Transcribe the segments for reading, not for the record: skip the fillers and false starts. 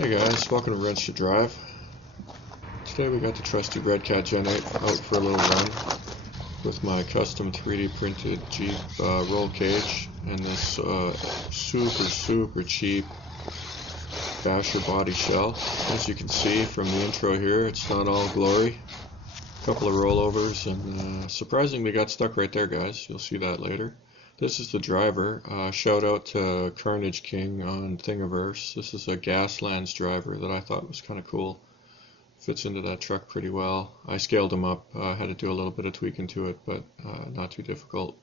Hey guys, welcome to Wrench to Drive. Today we got the trusty Redcat Gen 8 out for a little run with my custom 3D printed Jeep roll cage and this super cheap basher body shell. As you can see from the intro here, it's not all glory. A couple of rollovers and surprisingly got stuck right there, guys. You'll see that later. This is the driver. Shout out to Carnage King on Thingiverse. This is a Gaslands driver that I thought was kind of cool. Fits into that truck pretty well. I scaled him up. Had to do a little bit of tweaking to it, but not too difficult.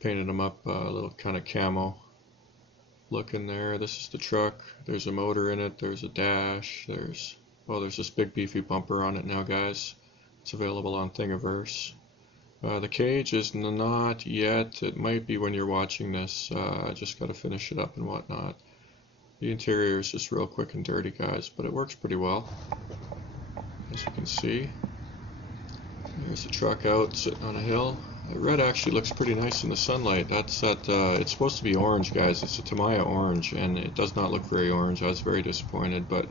Painted him up a little kind of camo look in there. This is the truck. There's a motor in it. There's a dash. There's this big beefy bumper on it now, guys. It's available on Thingiverse. The cage is not yet. It might be when you're watching this. I just got to finish it up and whatnot. The interior is just real quick and dirty, guys, but it works pretty well. As you can see, there's the truck out sitting on a hill. The red actually looks pretty nice in the sunlight. It's supposed to be orange, guys. It's a Tamiya orange, and it does not look very orange. I was very disappointed, but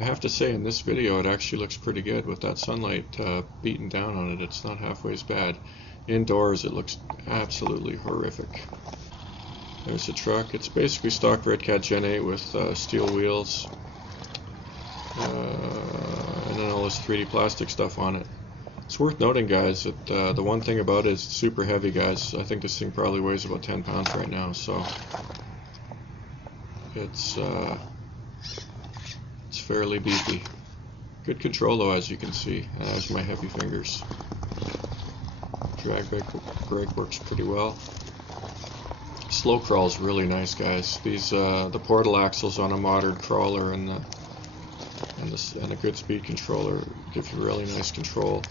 I have to say in this video it actually looks pretty good with that sunlight beating down on it. It's not halfway as bad. Indoors it looks absolutely horrific. There's the truck. It's basically stock Redcat Gen 8 with steel wheels and then all this 3D plastic stuff on it. It's worth noting, guys, that the one thing about it is it's super heavy, guys. I think this thing probably weighs about 10 pounds right now, so it's fairly beefy. Good control though, as you can see. There's my heavy fingers. Drag brake works pretty well. Slow crawl's really nice, guys. These the portal axles on a modern crawler and a good speed controller give you really nice control.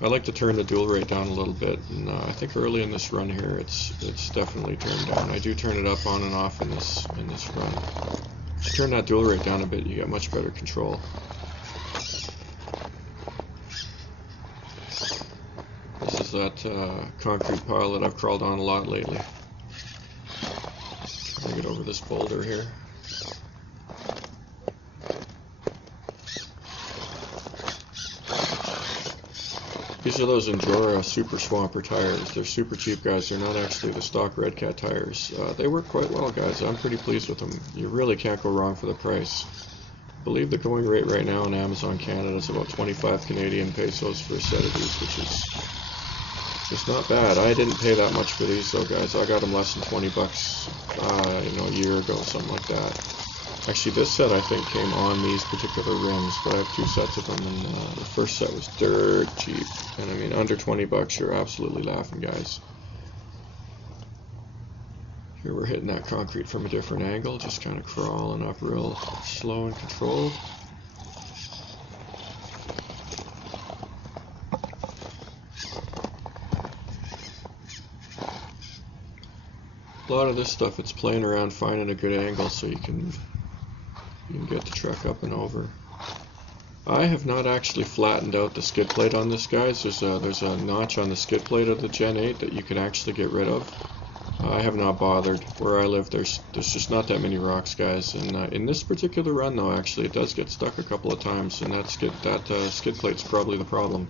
I like to turn the dual rate down a little bit, and I think early in this run here it's definitely turned down. I do turn it up on and off in this run. If you turn that dual rate down a bit, you get much better control. This is that concrete pile that I've crawled on a lot lately. I'll get over this boulder here. These are those Endura Super Swamper tires. They're super cheap, guys. They're not actually the stock Redcat tires. They work quite well, guys. I'm pretty pleased with them. You really can't go wrong for the price. I believe the going rate right now on Amazon Canada is about 25 Canadian pesos for a set of these, which is just not bad. I didn't pay that much for these though, guys. I got them less than 20 bucks, a year ago, something like that. Actually, this set I think came on these particular rims, but I have two sets of them, and the first set was dirt cheap. And I mean, under 20 bucks, you're absolutely laughing, guys. Here we're hitting that concrete from a different angle, just kind of crawling up real slow and controlled. A lot of this stuff, it's playing around finding a good angle so you can get the truck up and over. I have not actually flattened out the skid plate on this, guys. There's a notch on the skid plate of the Gen 8 that you can actually get rid of. I have not bothered. Where I live, there's just not that many rocks, guys. And in this particular run, though, actually, it does get stuck a couple of times, and that skid plate's probably the problem.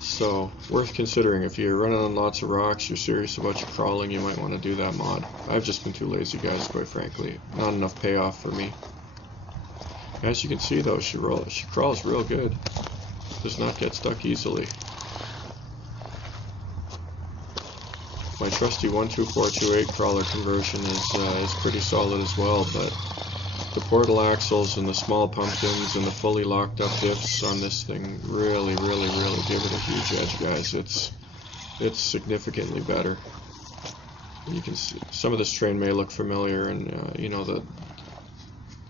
So, worth considering. If you're running on lots of rocks, you're serious about your crawling, you might want to do that mod. I've just been too lazy, guys, quite frankly. Not enough payoff for me. As you can see, though, she crawls real good. Does not get stuck easily. My trusty 12428 crawler conversion is pretty solid as well, but the portal axles and the small pumpkins and the fully locked up diffs on this thing really give it a huge edge, guys. It's significantly better. You can see some of this train may look familiar, and the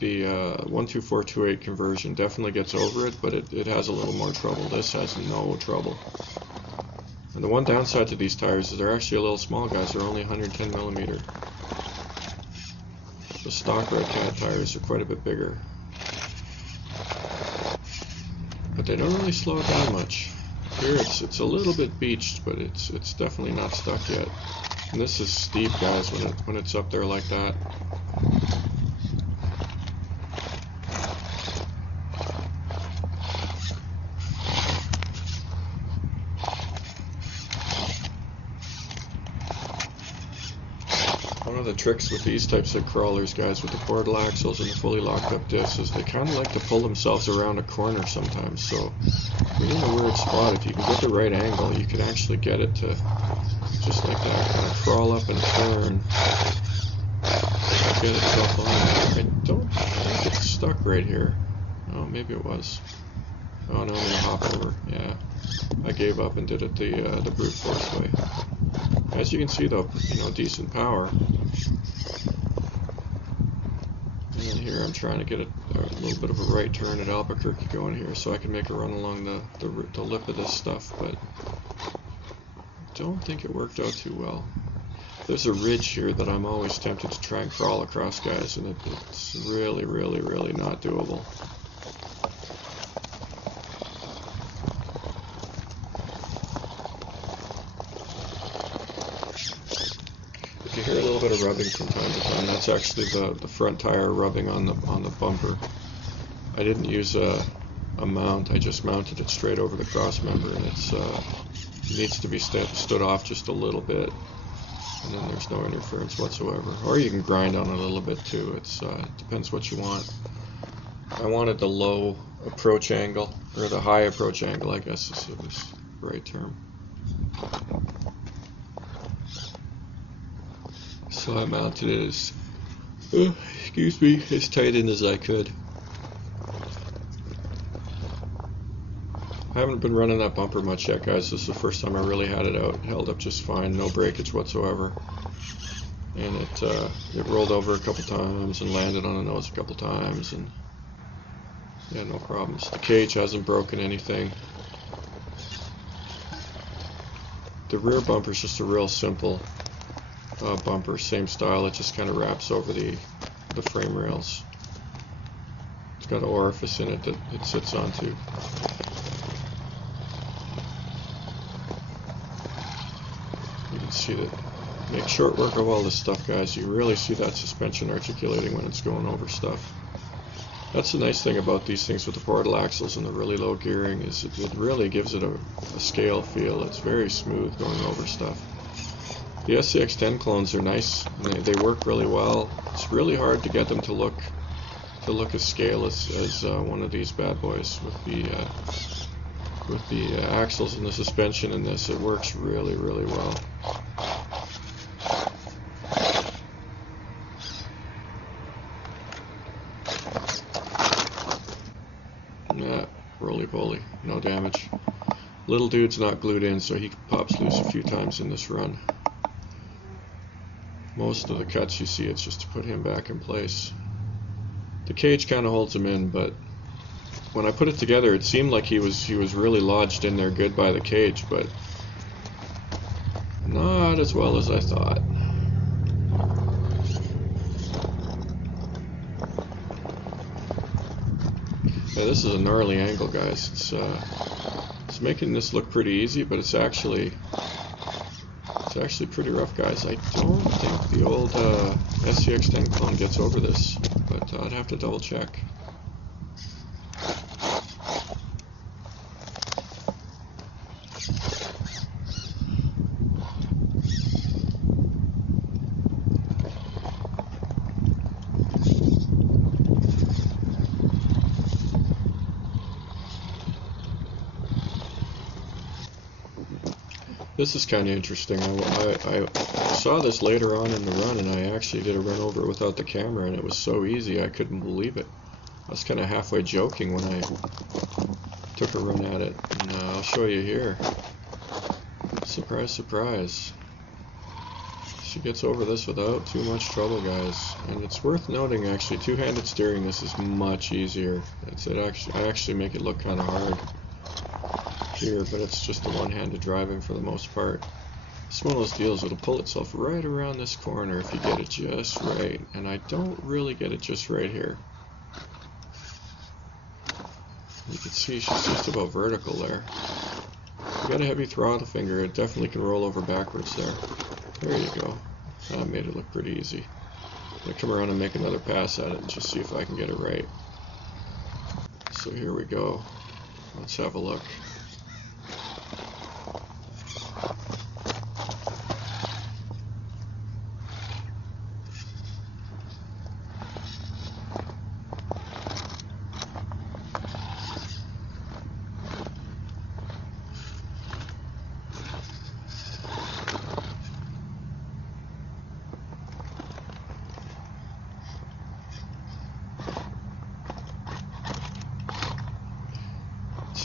12428 conversion definitely gets over it, but it has a little more trouble. This has no trouble. And the one downside to these tires is they're actually a little small, guys. They're only 110 millimeter. The stock Redcat tires are quite a bit bigger, but they don't really slow it down much. Here it's a little bit beached, but it's definitely not stuck yet. And this is steep, guys, when it's up there like that. One of the tricks with these types of crawlers, guys, with the portal axles and the fully locked up diffs, is they kind of like to pull themselves around a corner sometimes. So if you're in a weird spot, if you can get the right angle, you can actually get it to just like that, kind of crawl up and turn. Get itself on. I don't think it's stuck right here. Oh, maybe it was. Oh no, I'm gonna hop over. Yeah, I gave up and did it the brute force way. As you can see, though, decent power. And then here I'm trying to get a little bit of a right turn at Albuquerque going here, so I can make a run along the lip of this stuff. But I don't think it worked out too well. There's a ridge here that I'm always tempted to try and crawl across, guys, and it's really, really, really not doable. If you hear a little bit of rubbing from time to time, that's actually the front tire rubbing on the bumper. I didn't use a mount, I just mounted it straight over the cross member, and it needs to be stood off just a little bit. And then there's no interference whatsoever. Or you can grind on it a little bit too. It depends what you want. I wanted the low approach angle, or the high approach angle, I guess is the right term. So I mounted it as, excuse me, as tight in as I could. I haven't been running that bumper much yet, guys. This is the first time I really had it out. It held up just fine, no breakage whatsoever. And it rolled over a couple times and landed on the nose a couple times, and yeah, no problems. The cage hasn't broken anything. The rear bumper is just a real simple bumper, same style. It just kind of wraps over the frame rails. It's got an orifice in it that it sits onto. See that. Make short work of all this stuff, guys. You really see that suspension articulating when it's going over stuff. That's the nice thing about these things with the portal axles and the really low gearing, is it really gives it a scale feel. It's very smooth going over stuff. The SCX-10 clones are nice. They work really well. It's really hard to get them to look as scale as one of these bad boys with the axles and the suspension in this. It works really, really well. Nah, roly-poly, no damage. Little dude's not glued in, so he pops loose a few times in this run. Most of the cuts you see, it's just to put him back in place. The cage kind of holds him in, but when I put it together, it seemed like he was really lodged in there good by the cage, but not as well as I thought. Yeah, this is a gnarly angle, guys. It's making this look pretty easy, but it's actually pretty rough, guys. I don't think the old SCX-10 clone gets over this, but I'd have to double check. This is kind of interesting. I saw this later on in the run, and I actually did a run over it without the camera, and it was so easy I couldn't believe it. I was kind of halfway joking when I took a run at it, and I'll show you here. Surprise, surprise. She gets over this without too much trouble, guys. And it's worth noting, actually, two-handed steering this is much easier. I actually make it look kind of hard here, but it's just the one-handed driving for the most part. It's one of those deals, it'll pull itself right around this corner if you get it just right, and I don't really get it just right here. You can see she's just about vertical there. If you got a heavy throttle finger, it definitely can roll over backwards there. There you go. That made it look pretty easy. I'm going to come around and make another pass at it and just see if I can get it right. So here we go. Let's have a look.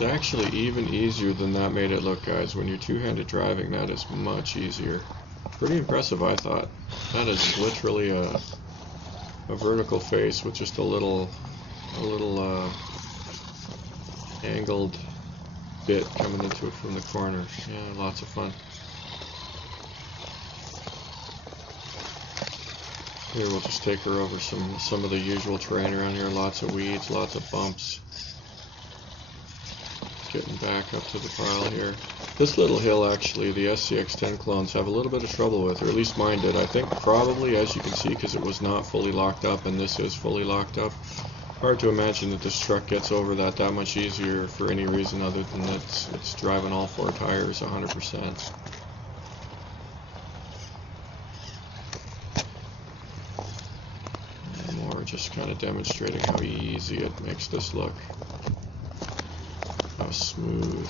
It's actually even easier than that made it look, guys. When you're two-handed driving, that is much easier. Pretty impressive, I thought. That is literally a vertical face with just a little angled bit coming into it from the corner. Yeah, lots of fun. Here we'll just take her over some of the usual terrain around here. Lots of weeds, lots of bumps. Getting back up to the pile here. This little hill, actually, the SCX-10 clones have a little bit of trouble with, or at least mine did. I think probably, as you can see, because it was not fully locked up, and this is fully locked up. Hard to imagine that this truck gets over that much easier for any reason other than that it's driving all four tires 100%. More just kind of demonstrating how easy it makes this look. How smooth.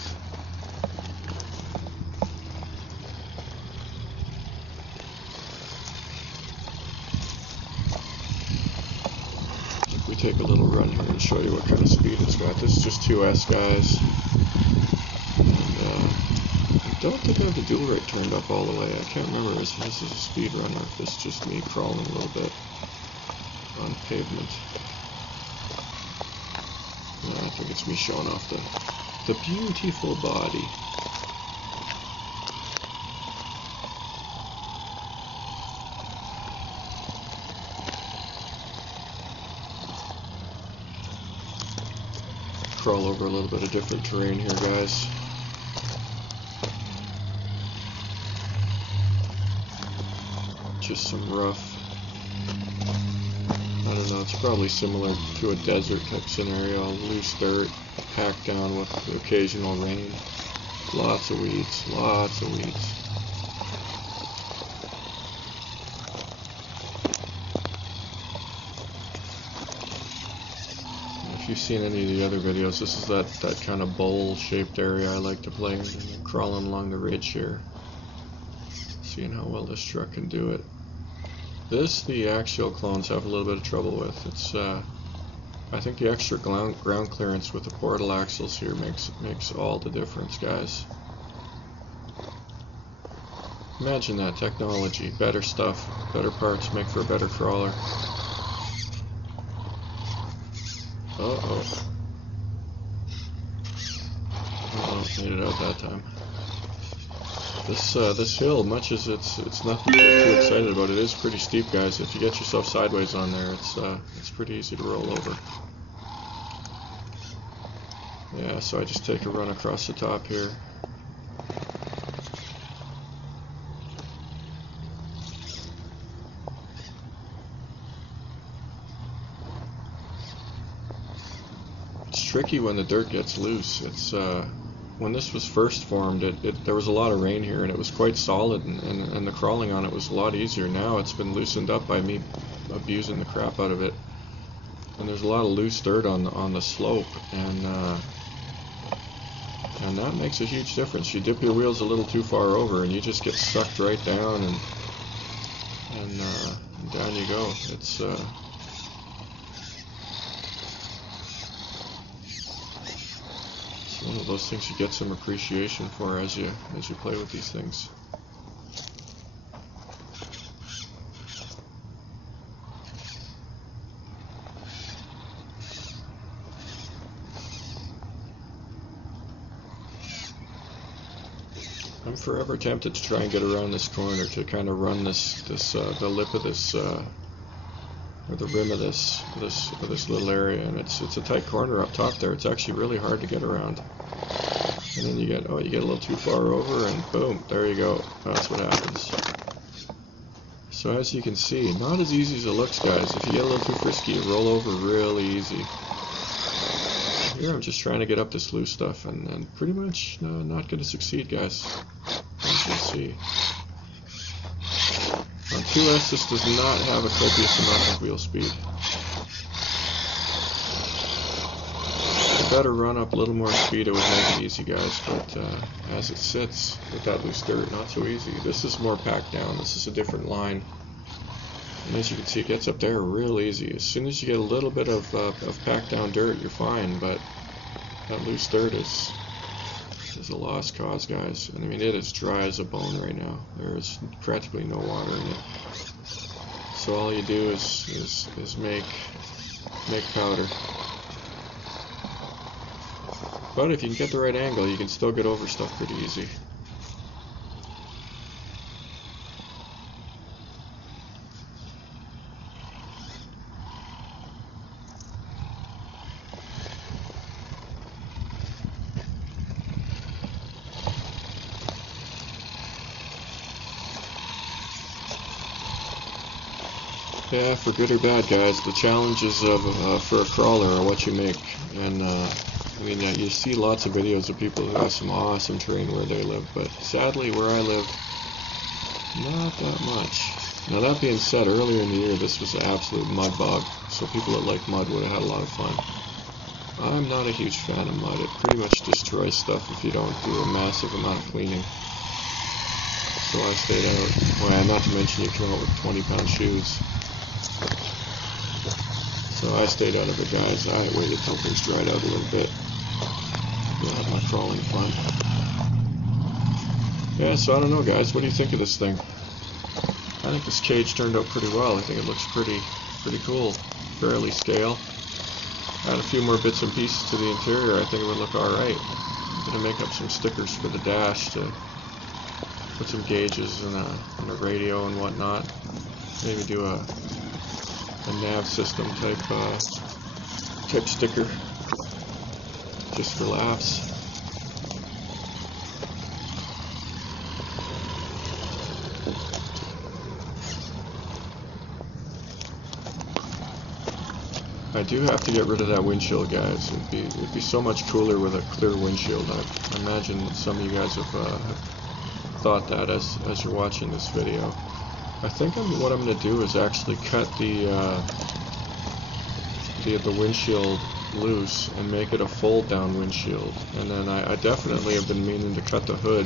If we take a little run here and show you what kind of speed it's got. This is just 2S, guys. And I don't think I have the dual rate turned up all the way. I can't remember if this is a speed run or if this is just me crawling a little bit on pavement. No, I think it's me showing off the beautiful body. Crawl over a little bit of different terrain here, guys. Just some rough, I don't know, it's probably similar to a desert type scenario. Loose dirt, packed down with occasional rain. Lots of weeds, lots of weeds. If you've seen any of the other videos, this is that kind of bowl-shaped area I like to play in, crawling along the ridge here. Seeing how well this truck can do it. This, the axial clones have a little bit of trouble with. It's, I think the extra ground clearance with the portal axles here makes all the difference, guys. Imagine that technology, better stuff, better parts, make for a better crawler. Uh-oh. Oh, made it out that time. This hill, much as it's nothing to get too excited about, it is pretty steep, guys. If you get yourself sideways on there, it's pretty easy to roll over. Yeah, so I just take a run across the top here. It's tricky when the dirt gets loose. It's when this was first formed, there was a lot of rain here, and it was quite solid, and the crawling on it was a lot easier. Now it's been loosened up by me abusing the crap out of it, and there's a lot of loose dirt on the slope, and that makes a huge difference. You dip your wheels a little too far over, and you just get sucked right down, and down you go. It's one of those things you get some appreciation for as you play with these things. I'm forever tempted to try and get around this corner to kind of run the lip of this or the rim of this little area, and it's a tight corner up top there. It's actually really hard to get around. And then you get a little too far over, and boom, there you go. That's what happens. So as you can see, not as easy as it looks, guys. If you get a little too frisky, you roll over really easy. Here I'm just trying to get up this loose stuff, and pretty much not going to succeed, guys. As you can see. On 2S, this does not have a copious amount of wheel speed. Better run up a little more speed, it would make it easy, guys, but as it sits with that loose dirt, not so easy. This is more packed down. This is a different line, and as you can see, it gets up there real easy. As soon as you get a little bit of packed down dirt, you're fine, but that loose dirt is a lost cause, guys. And I mean, it is dry as a bone right now. There is practically no water in it. So all you do is make powder. But if you can get the right angle, you can still get over stuff pretty easy. Yeah, for good or bad, guys, the challenges of for a crawler are what you make. And I mean, you see lots of videos of people who have some awesome terrain where they live, but sadly, where I live, not that much. Now that being said, earlier in the year, this was an absolute mud bog, so people that like mud would have had a lot of fun. I'm not a huge fan of mud. It pretty much destroys stuff if you don't do a massive amount of cleaning. So I stayed out. Well, not to mention you come out with 20-pound shoes. So I stayed out of it, guys. I waited till things dried out a little bit. We'll have my crawling fun. Yeah, so I don't know, guys. What do you think of this thing? I think this cage turned out pretty well. I think it looks pretty cool. Fairly scale. Add a few more bits and pieces to the interior, I think it would look alright. I'm gonna make up some stickers for the dash to put some gauges and a radio and whatnot. Maybe do a nav system type sticker, just for laughs. I do have to get rid of that windshield, guys. It'd be so much cooler with a clear windshield. I imagine some of you guys have thought that as you're watching this video. I think what I'm going to do is actually cut the windshield loose and make it a fold down windshield. And then I definitely have been meaning to cut the hood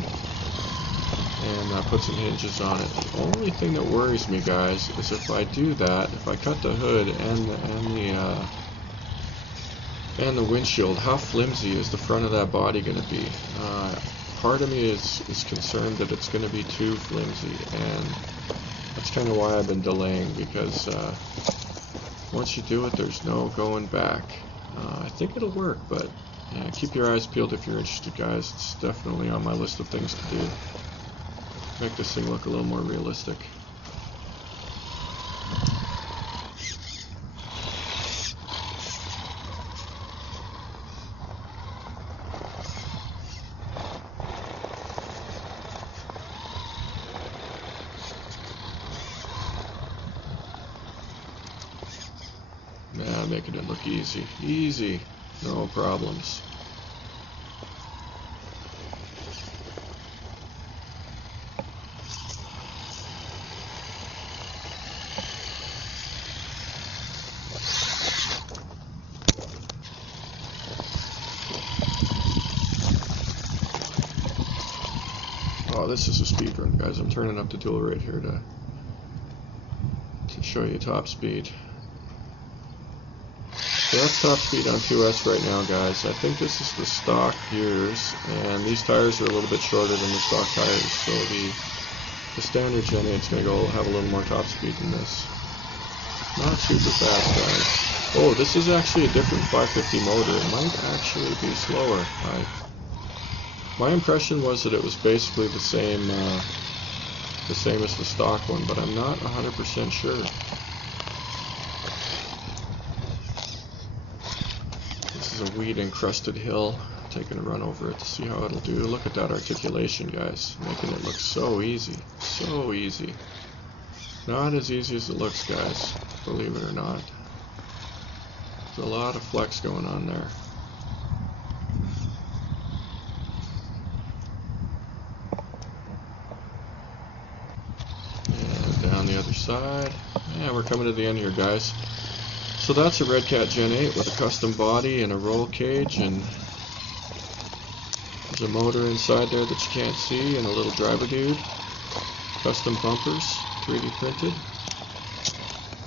and put some hinges on it. The only thing that worries me, guys, is if I do that, if I cut the hood and the windshield, how flimsy is the front of that body going to be? Part of me is concerned that it's going to be too flimsy, and that's kind of why I've been delaying, because once you do it, there's no going back. I think it'll work, but yeah, keep your eyes peeled if you're interested, guys. It's definitely on my list of things to do. Make this thing look a little more realistic. Yeah, making it look easy. Easy. No problems. Oh, this is a speed run, guys. I'm turning up the tool right here to show you top speed. So that's top speed on 2S right now, guys. I think this is the stock gears, and these tires are a little bit shorter than the stock tires, so the standard Gen 8 is going to go have a little more top speed than this. Not super fast, guys. Oh, this is actually a different 550 motor. It might actually be slower. My impression was that it was basically the same as the stock one, but I'm not 100% sure. This is a weed-encrusted hill. Taking a run over it to see how it'll do. Look at that articulation, guys. Making it look so easy. So easy. Not as easy as it looks, guys. Believe it or not. There's a lot of flex going on there. On the other side. Yeah, we're coming to the end here, guys. So that's a Redcat Gen 8 with a custom body and a roll cage, and there's a motor inside there that you can't see, and a little driver dude. Custom bumpers, 3D printed.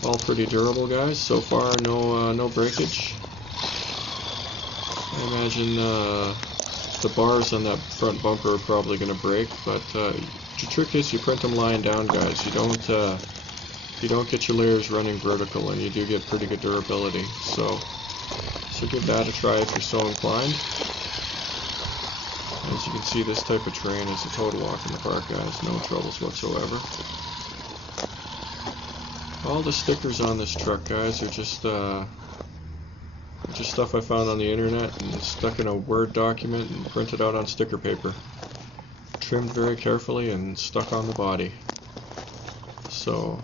All pretty durable, guys. So far, no breakage. I imagine the bars on that front bumper are probably going to break, but the trick is you print them lying down, guys. You don't get your layers running vertical, and you do get pretty good durability. So give that a try if you're so inclined. As you can see, this type of terrain is a total walk in the park, guys. No troubles whatsoever. All the stickers on this truck, guys, are just stuff I found on the internet and stuck in a Word document and printed out on sticker paper. Trimmed very carefully and stuck on the body. So,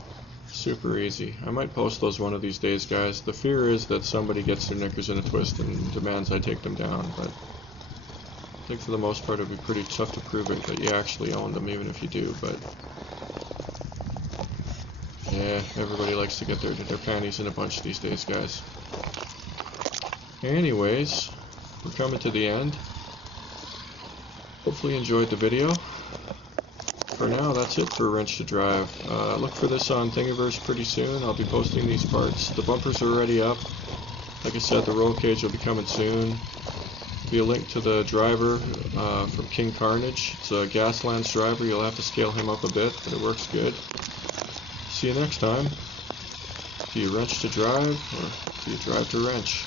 super easy. I might post those one of these days, guys. The fear is that somebody gets their knickers in a twist and demands I take them down, but I think for the most part it would be pretty tough to prove it that you actually own them, even if you do, but yeah, everybody likes to get their panties in a bunch these days, guys. Anyways, we're coming to the end. Hopefully you enjoyed the video. For now, that's it for Wrench to Drive. Look for this on Thingiverse pretty soon. I'll be posting these parts. The bumpers are already up. Like I said, the roll cage will be coming soon. There'll be a link to the driver from King Carnage. It's a Gaslands driver. You'll have to scale him up a bit, but it works good. See you next time. Do you wrench to drive, or do you drive to wrench?